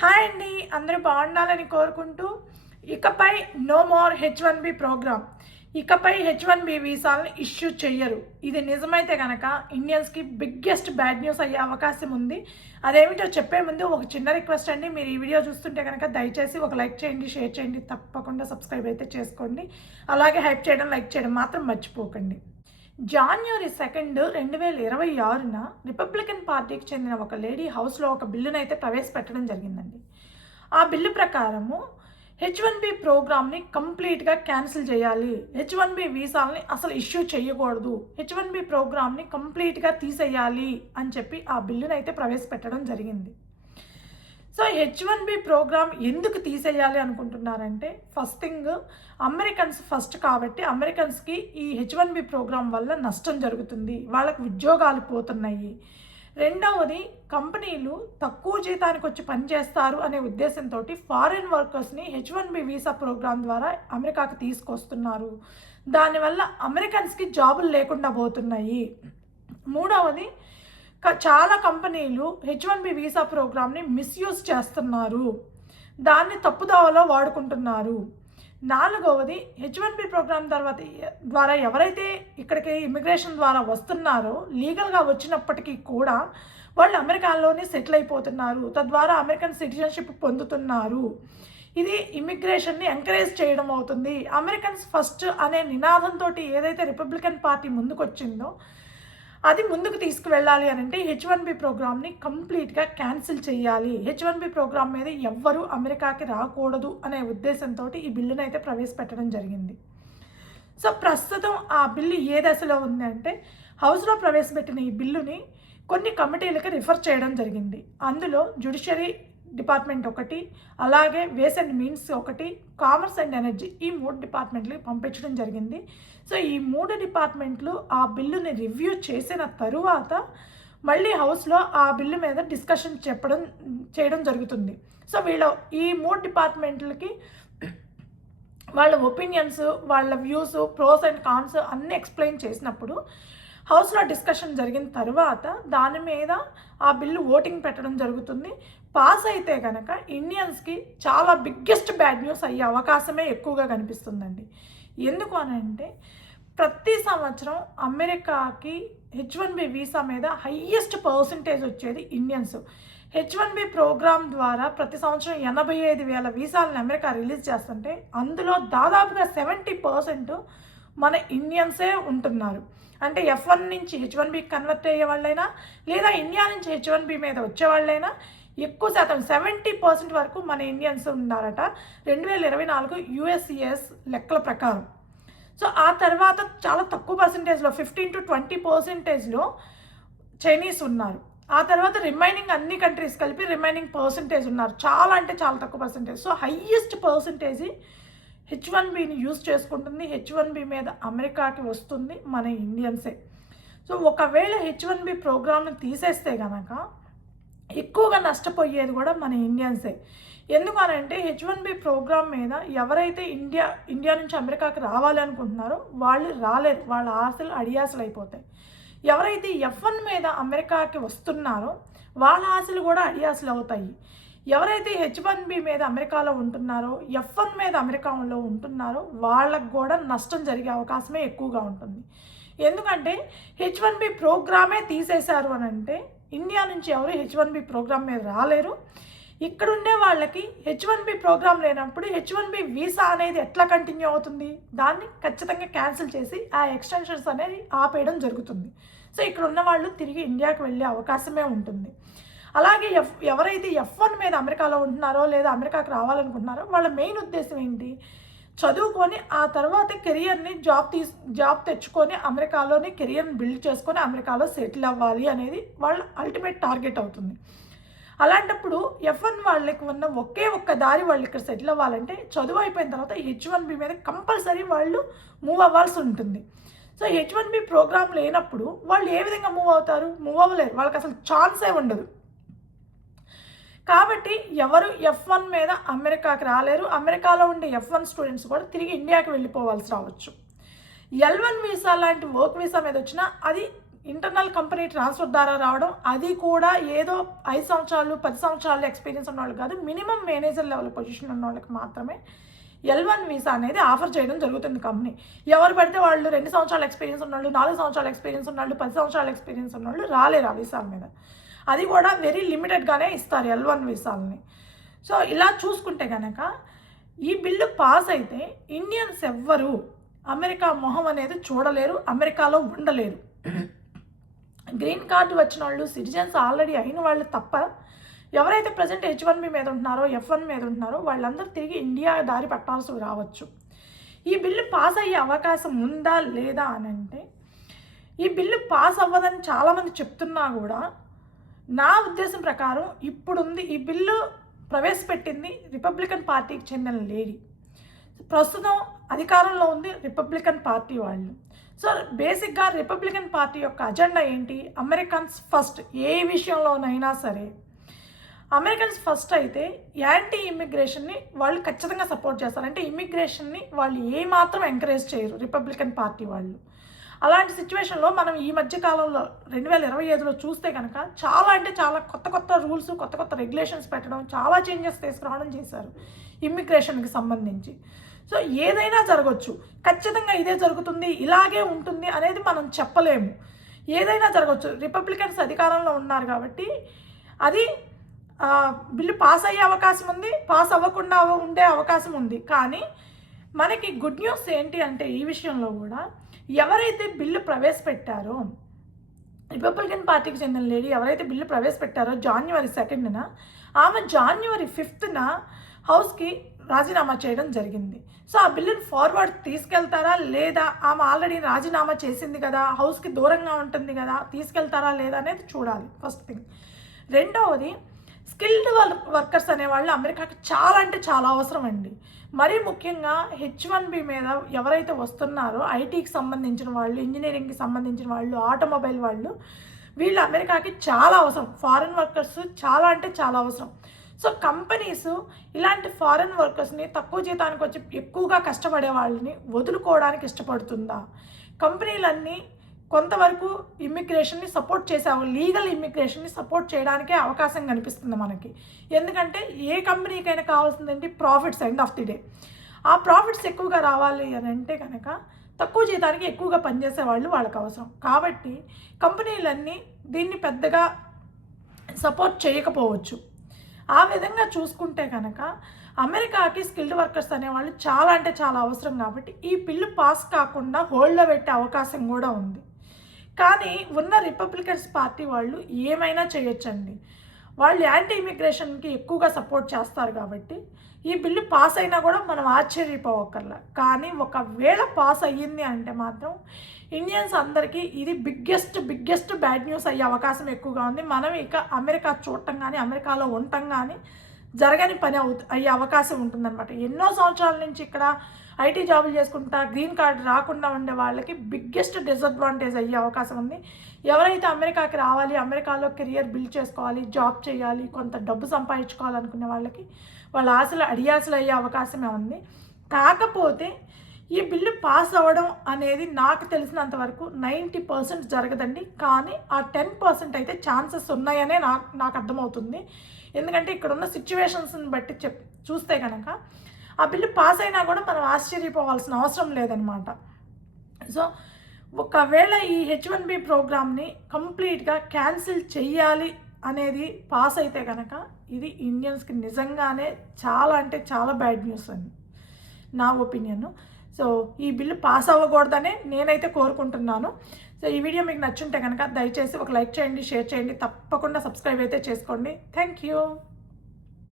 Hi అండి, అందరూ బాగుండాలని కోరుకుంటూ ఇకపై నో మోర్ H1B ప్రోగ్రామ్. ఇకపై H1B వీసాలను ఇష్యూ చెయ్యరు. ఇది నిజమైతే కనుక ఇండియన్స్కి బిగ్గెస్ట్ బ్యాడ్ న్యూస్ అయ్యే అవకాశం ఉంది. అదేమిటో చెప్పే ముందు ఒక చిన్న రిక్వెస్ట్ అండి, మీరు ఈ వీడియో చూస్తుంటే కనుక దయచేసి ఒక లైక్ చేయండి, షేర్ చేయండి, తప్పకుండా సబ్స్క్రైబ్ అయితే చేసుకోండి. అలాగే హైప్ చేయడం, లైక్ చేయడం మాత్రం మర్చిపోకండి. జనవరి 2, 2026న రిపబ్లికన్ పార్టీకి చెందిన ఒక లేడీ హౌస్లో ఒక బిల్లును అయితే ప్రవేశపెట్టడం జరిగిందండి. ఆ బిల్లు ప్రకారము H1B ప్రోగ్రామ్ని కంప్లీట్గా క్యాన్సిల్ చేయాలి, H1B వీసాలని అసలు ఇష్యూ చేయకూడదు, H1B ప్రోగ్రామ్ని కంప్లీట్గా తీసేయాలి అని చెప్పి ఆ బిల్లును అయితే ప్రవేశపెట్టడం జరిగింది. సో H1B ప్రోగ్రామ్ ఎందుకు తీసేయాలి అనుకుంటున్నారంటే, ఫస్ట్ థింగ్ అమెరికన్స్ ఫస్ట్ కాబట్టి అమెరికన్స్కి ఈ H1B ప్రోగ్రామ్ వల్ల నష్టం జరుగుతుంది, వాళ్ళకి ఉద్యోగాలు పోతున్నాయి. రెండవది, కంపెనీలు తక్కువ జీతానికి వచ్చి పనిచేస్తారు అనే ఉద్దేశంతో ఫారిన్ వర్కర్స్ని H1B వీసా ప్రోగ్రామ్ ద్వారా అమెరికాకి తీసుకొస్తున్నారు. దానివల్ల అమెరికన్స్కి జాబులు లేకుండా పోతున్నాయి. మూడవది, చాలా కంపెనీలు H1B వీసా ప్రోగ్రామ్ని మిస్యూజ్ చేస్తున్నారు, దాన్ని తప్పుదోవలో వాడుకుంటున్నారు. నాలుగవది, H1B ప్రోగ్రామ్ ద్వారా ఎవరైతే ఇక్కడికి ఇమిగ్రేషన్ ద్వారా వస్తున్నారో లీగల్గా వచ్చినప్పటికీ కూడా వాళ్ళు అమెరికాలోనే సెటిల్ అయిపోతున్నారు, తద్వారా అమెరికన్ సిటిజన్షిప్ పొందుతున్నారు. ఇది ఇమిగ్రేషన్ని ఎంకరేజ్ చేయడం అవుతుంది. అమెరికన్స్ ఫస్ట్ అనే నినాదంతో ఏదైతే రిపబ్లికన్ పార్టీ ముందుకొచ్చిందో అది ముందుకు తీసుకువెళ్ళాలి అని అంటే H1B ప్రోగ్రామ్ని కంప్లీట్గా క్యాన్సిల్ చేయాలి, H1B ప్రోగ్రామ్ మీద ఎవ్వరూ అమెరికాకి రాకూడదు అనే ఉద్దేశంతో ఈ బిల్లును అయితే ప్రవేశపెట్టడం జరిగింది. సో ప్రస్తుతం ఆ బిల్లు ఏ దశలో ఉంది అంటే, హౌస్లో ప్రవేశపెట్టిన ఈ బిల్లుని కొన్ని కమిటీలకు రిఫర్ చేయడం జరిగింది. అందులో జ్యుడిషియరీ డిపార్ట్మెంట్ ఒకటి, అలాగే వేస్ అండ్ మీన్స్ ఒకటి, కామర్స్ అండ్ ఎనర్జీ, ఈ 3 డిపార్ట్మెంట్లకి పంపించడం జరిగింది. సో ఈ 3 డిపార్ట్మెంట్లు ఆ బిల్లుని రివ్యూ చేసిన తరువాత మళ్ళీ హౌస్లో ఆ బిల్లు మీద డిస్కషన్ చేయడం జరుగుతుంది. సో ఈ 3 డిపార్ట్మెంట్లకి వాళ్ళ ఒపీనియన్స్, వాళ్ళ వ్యూస్, ప్రోస్ అండ్ కాన్స్ అన్నీ ఎక్స్ప్లెయిన్ చేసినప్పుడు హౌస్లో డిస్కషన్ జరిగిన తర్వాత దాని మీద ఆ బిల్లు ఓటింగ్ పెట్టడం జరుగుతుంది. పాస్ అయితే కనుక ఇండియన్స్కి చాలా బిగ్గెస్ట్ బ్యాడ్ న్యూస్ అయ్యే అవకాశమే ఎక్కువగా కనిపిస్తుందండి. ఎందుకు అని అంటే, ప్రతి సంవత్సరం అమెరికాకి H1B వీసా మీద హయ్యెస్ట్ పర్సంటేజ్ వచ్చేది ఇండియన్స్. H1B ప్రోగ్రామ్ ద్వారా ప్రతి సంవత్సరం 85,000 వీసాలను అమెరికా రిలీజ్ చేస్తుంటే అందులో దాదాపుగా 70% మన ఇండియన్సే ఉంటున్నారు. అంటే F1 నుంచి H1B కన్వర్ట్ అయ్యే వాళ్ళైనా లేదా ఇండియా నుంచి H1B మీద వచ్చేవాళ్ళైనా ఎక్కువ శాతం 70% వరకు మన ఇండియన్స్ ఉన్నారట 2024 USCIS లెక్కల ప్రకారం. సో ఆ తర్వాత చాలా తక్కువ పర్సంటేజ్లో 15 to 20% చైనీస్ ఉన్నారు. ఆ తర్వాత రిమైనింగ్ అన్ని కంట్రీస్ కలిపి రిమైనింగ్ పర్సంటేజ్ ఉన్నారు, చాలా అంటే చాలా తక్కువ పర్సంటేజ్. సో హయ్యెస్ట్ పర్సంటేజ్ H1Bని యూజ్ చేసుకుంటుంది, H1B మీద అమెరికాకి వస్తుంది మన ఇండియన్సే. సో ఒకవేళ H1B ప్రోగ్రామ్ని తీసేస్తే కనుక ఎక్కువగా నష్టపోయేది కూడా మన ఇండియన్సే. ఎందుకు అని అంటే, H1B ప్రోగ్రామ్ మీద ఎవరైతే ఇండియా నుంచి అమెరికాకి రావాలి అనుకుంటున్నారో వాళ్ళు రాలేరు, వాళ్ళ ఆశలు అడియాసలు అయిపోతాయి. ఎవరైతే F1 మీద అమెరికాకి వస్తున్నారో వాళ్ళ ఆశలు కూడా అడియాసలు అవుతాయి. ఎవరైతే H1B మీద అమెరికాలో ఉంటున్నారో, F1 మీద అమెరికాలో ఉంటున్నారో వాళ్ళకు కూడా నష్టం జరిగే అవకాశమే ఎక్కువగా ఉంటుంది. ఎందుకంటే H1B ప్రోగ్రామే తీసేశారు అని అంటే ఇండియా నుంచి ఎవరు H1B ప్రోగ్రామ్ మీద రాలేరు. ఇక్కడుండే వాళ్ళకి H1B ప్రోగ్రామ్ లేనప్పుడు H1B వీసా అనేది ఎట్లా కంటిన్యూ అవుతుంది? దాన్ని ఖచ్చితంగా క్యాన్సిల్ చేసి ఆ ఎక్స్టెన్షన్స్ అనేది ఆపేయడం జరుగుతుంది. సో ఇక్కడ ఉన్న వాళ్ళు తిరిగి ఇండియాకి వెళ్ళే అవకాశమే ఉంటుంది. అలాగే ఎవరైతే F1 మీద అమెరికాలో ఉంటున్నారో లేదా అమెరికాకి రావాలనుకుంటున్నారో వాళ్ళ మెయిన్ ఉద్దేశం ఏంటి? చదువుకొని ఆ తర్వాత కెరియర్ని జాబ్ తెచ్చుకొని అమెరికాలోని కెరియర్ని బిల్డ్ చేసుకొని అమెరికాలో సెటిల్ అవ్వాలి అనేది వాళ్ళ అల్టిమేట్ టార్గెట్ అవుతుంది. అలాంటప్పుడు F1 వాళ్ళకి ఉన్న ఒకే ఒక్క దారి, వాళ్ళు ఇక్కడ సెటిల్ అవ్వాలంటే చదువు అయిపోయిన తర్వాత H1B మీద కంపల్సరీ వాళ్ళు మూవ్ అవ్వాల్సి ఉంటుంది. సో H1B ప్రోగ్రామ్ లేనప్పుడు వాళ్ళు ఏ విధంగా మూవ్ అవుతారు? మూవ్ అవ్వలేరు, వాళ్ళకి అసలు ఛాన్సే ఉండదు. కాబట్టి ఎవరు F1 మీద అమెరికాకి రాలేరు. అమెరికాలో ఉండే F1 స్టూడెంట్స్ కూడా తిరిగి ఇండియాకి వెళ్ళిపోవాల్సి రావచ్చు. L1 వీసా లాంటి వర్క్ వీసా మీద వచ్చినా అది ఇంటర్నల్ కంపెనీ ట్రాన్స్ఫర్ ద్వారా రావడం, అది కూడా ఏదో 5 సంవత్సరాలు 10 సంవత్సరాలు ఎక్స్పీరియన్స్ ఉన్న వాళ్ళు కాదు, మినిమం మేనేజర్ లెవెల్ పొజిషన్ ఉన్న వాళ్ళకి మాత్రమే L1 వీసా అనేది ఆఫర్ చేయడం జరుగుతుంది కంపెనీ. ఎవరు పడితే వాళ్ళు 2 సంవత్సరాల ఎక్స్పీరియన్స్ ఉన్నవాళ్ళు, 4 సంవత్సరాల ఎక్స్పీరియన్స్ ఉన్నవాళ్ళు, 10 సంవత్సరాల ఎక్స్పీరియన్స్ ఉన్నవాళ్ళు రాలేరు ఆ వీసాల మీద. అది కూడా వెరీ లిమిటెడ్గానే ఇస్తారు L1 వీసాలని. సో ఇలా చూసుకుంటే కనుక ఈ బిల్లు పాస్ అయితే ఇండియన్స్ ఎవ్వరు అమెరికా మొహం అనేది చూడలేరు, అమెరికాలో ఉండలేరు. గ్రీన్ కార్డు వచ్చిన వాళ్ళు, సిటిజన్స్ ఆల్రెడీ అయిన వాళ్ళు తప్ప ఎవరైతే ప్రజెంట్ H1B మీద ఉంటున్నారో, F1 మీద ఉంటున్నారో వాళ్ళందరూ తిరిగి ఇండియా దారి పట్టాల్సి రావచ్చు. ఈ బిల్లు పాస్ అయ్యే అవకాశం ఉందా లేదా అని అంటే, ఈ బిల్లు పాస్ అవ్వదని చాలామంది చెప్తున్నా కూడా నా ఉద్దేశం ప్రకారం ఇప్పుడుంది ఈ బిల్లు ప్రవేశపెట్టింది రిపబ్లికన్ పార్టీకి చెందిన లేడీ. ప్రస్తుతం అధికారంలో ఉంది రిపబ్లికన్ పార్టీ వాళ్ళు. సో బేసిక్గా రిపబ్లికన్ పార్టీ యొక్క అజెండా ఏంటి? Americans first. ఏ విషయంలోనైనా సరే అమెరికన్స్ ఫస్ట్ అయితే యాంటీ ఇమ్మిగ్రేషన్ని వాళ్ళు ఖచ్చితంగా సపోర్ట్ చేస్తారు. అంటే ఇమ్మిగ్రేషన్ని వాళ్ళు ఏమాత్రం ఎంకరేజ్ చేయరు రిపబ్లికన్ పార్టీ వాళ్ళు. అలాంటి సిచ్యువేషన్లో మనం ఈ మధ్య కాలంలో 2025లో చూస్తే కనుక చాలా అంటే చాలా కొత్త రూల్స్, కొత్త రెగ్యులేషన్స్ పెట్టడం, చాలా చేంజెస్ తీసుకురావడం చేశారు ఇమ్మిగ్రేషన్కి సంబంధించి. సో ఏదైనా జరగవచ్చు, ఖచ్చితంగా ఇదే జరుగుతుంది, ఇలాగే ఉంటుంది అనేది మనం చెప్పలేము. ఏదైనా జరగవచ్చు. రిపబ్లికన్స్ అధికారంలో ఉన్నారు కాబట్టి అది బిల్లు పాస్ అయ్యే అవకాశం ఉంది, పాస్ అవ్వకుండా ఉండే అవకాశం ఉంది. కానీ మనకి గుడ్ న్యూస్ ఏంటి అంటే ఈ విషయంలో కూడా ఎవరైతే బిల్లు ప్రవేశపెట్టారో, రిపబ్లికన్ పార్టీకి చెందిన లేడీ ఎవరైతే బిల్లు ప్రవేశపెట్టారో January 2న, ఆమె January 5న హౌస్కి రాజీనామా చేయడం జరిగింది. సో ఆ బిల్లుని ఫార్వర్డ్ తీసుకెళ్తారా లేదా, ఆమె ఆల్రెడీ రాజీనామా చేసింది కదా, హౌస్కి దూరంగా ఉంటుంది కదా, తీసుకెళ్తారా లేదా అనేది చూడాలి ఫస్ట్ థింగ్. రెండవది, స్కిల్డ్ వర్కర్స్ అనేవాళ్ళు అమెరికాకి చాలా అంటే చాలా అవసరం అండి. మరీ ముఖ్యంగా H1B మీద ఎవరైతే వస్తున్నారో ఐటీకి సంబంధించిన వాళ్ళు, ఇంజనీరింగ్కి సంబంధించిన వాళ్ళు, ఆటోమొబైల్ వాళ్ళు, వీళ్ళు అమెరికాకి చాలా అవసరం. ఫారెన్ వర్కర్స్ చాలా అంటే చాలా అవసరం. సో కంపెనీస్ ఇలాంటి ఫారెన్ వర్కర్స్ని తక్కువ జీతానికి వచ్చి ఎక్కువగా కష్టపడే వాళ్ళని వదులుకోవడానికి ఇష్టపడుతుందా? కంపెనీలన్నీ కొంతవరకు ఇమ్మిగ్రేషన్ని సపోర్ట్ చేసావు, లీగల్ ఇమ్మిగ్రేషన్ని సపోర్ట్ చేయడానికే అవకాశం కనిపిస్తుంది మనకి. ఎందుకంటే ఏ కంపెనీకైనా కావాల్సిందంటే profits end of the day. ఆ ప్రాఫిట్స్ ఎక్కువగా రావాలి అని అంటే కనుక తక్కువ జీతానికి ఎక్కువగా పనిచేసే వాళ్ళు వాళ్ళకి అవసరం. కాబట్టి కంపెనీలన్నీ దీన్ని పెద్దగా సపోర్ట్ చేయకపోవచ్చు. ఆ విధంగా చూసుకుంటే కనుక అమెరికాకి స్కిల్డ్ వర్కర్స్ అనేవాళ్ళు చాలా అంటే చాలా అవసరం. కాబట్టి ఈ బిల్లు పాస్ కాకుండా హోల్డ్లో పెట్టే అవకాశం కూడా ఉంది. కానీ ఉన్న రిపబ్లికన్స్ పార్టీ వాళ్ళు ఏమైనా చేయొచ్చండి. వాళ్ళు యాంటీ ఇమిగ్రేషన్కి ఎక్కువగా సపోర్ట్ చేస్తారు కాబట్టి ఈ బిల్లు పాస్ అయినా కూడా మనం ఆశ్చర్యపోవక్కర్లా. కానీ ఒకవేళ పాస్ అయ్యింది అంటే మాత్రం ఇండియన్స్ అందరికీ ఇది బిగ్గెస్ట్ బ్యాడ్ న్యూస్ అయ్యే అవకాశం ఎక్కువగా ఉంది. మనం ఇక అమెరికా చూడటం కానీ, అమెరికాలో ఉండటం కానీ జరగని పని అయ్యే అవకాశం ఉంటుందన్నమాట. ఎన్నో సంవత్సరాల నుంచి ఇక్కడ ఐటీ జాబులు చేసుకుంటా గ్రీన్ కార్డు రాకుండా ఉండే వాళ్ళకి బిగ్గెస్ట్ డిసడ్వాంటేజ్ అయ్యే అవకాశం ఉంది. ఎవరైతే అమెరికాకి రావాలి, అమెరికాలో కెరియర్ బిల్డ్ చేసుకోవాలి, జాబ్ చేయాలి, కొంత డబ్బు సంపాదించుకోవాలనుకునే వాళ్ళకి వాళ్ళ ఆశలు అడియాసలు అయ్యే అవకాశమే ఉంది. కాకపోతే ఈ బిల్లు పాస్ అవ్వడం అనేది నాకు తెలిసినంత వరకు 90% జరగదండి. కానీ ఆ 10% అయితే ఛాన్సెస్ ఉన్నాయనే నాకు అర్థమవుతుంది. ఎందుకంటే ఇక్కడ ఉన్న సిచ్యువేషన్స్ని బట్టి చూస్తే కనుక ఆ బిల్లు పాస్ అయినా కూడా మనం ఆశ్చర్యపోవాల్సిన అవసరం లేదనమాట. సో ఒకవేళ ఈ H1B ప్రోగ్రామ్ని కంప్లీట్గా క్యాన్సిల్ చెయ్యాలి అనేది పాస్ అయితే కనుక ఇది ఇండియన్స్కి నిజంగానే చాలా అంటే చాలా బ్యాడ్ న్యూస్ అని నా ఒపీనియన్. సో ఈ బిల్లు పాస్ అవ్వకూడదనే నేనైతే కోరుకుంటున్నాను. సో ఈ వీడియో మీకు నచ్చుంటే కనుక దయచేసి ఒక లైక్ చేయండి, షేర్ చేయండి, తప్పకుండా సబ్స్క్రైబ్ అయితే చేసుకోండి. Thank you.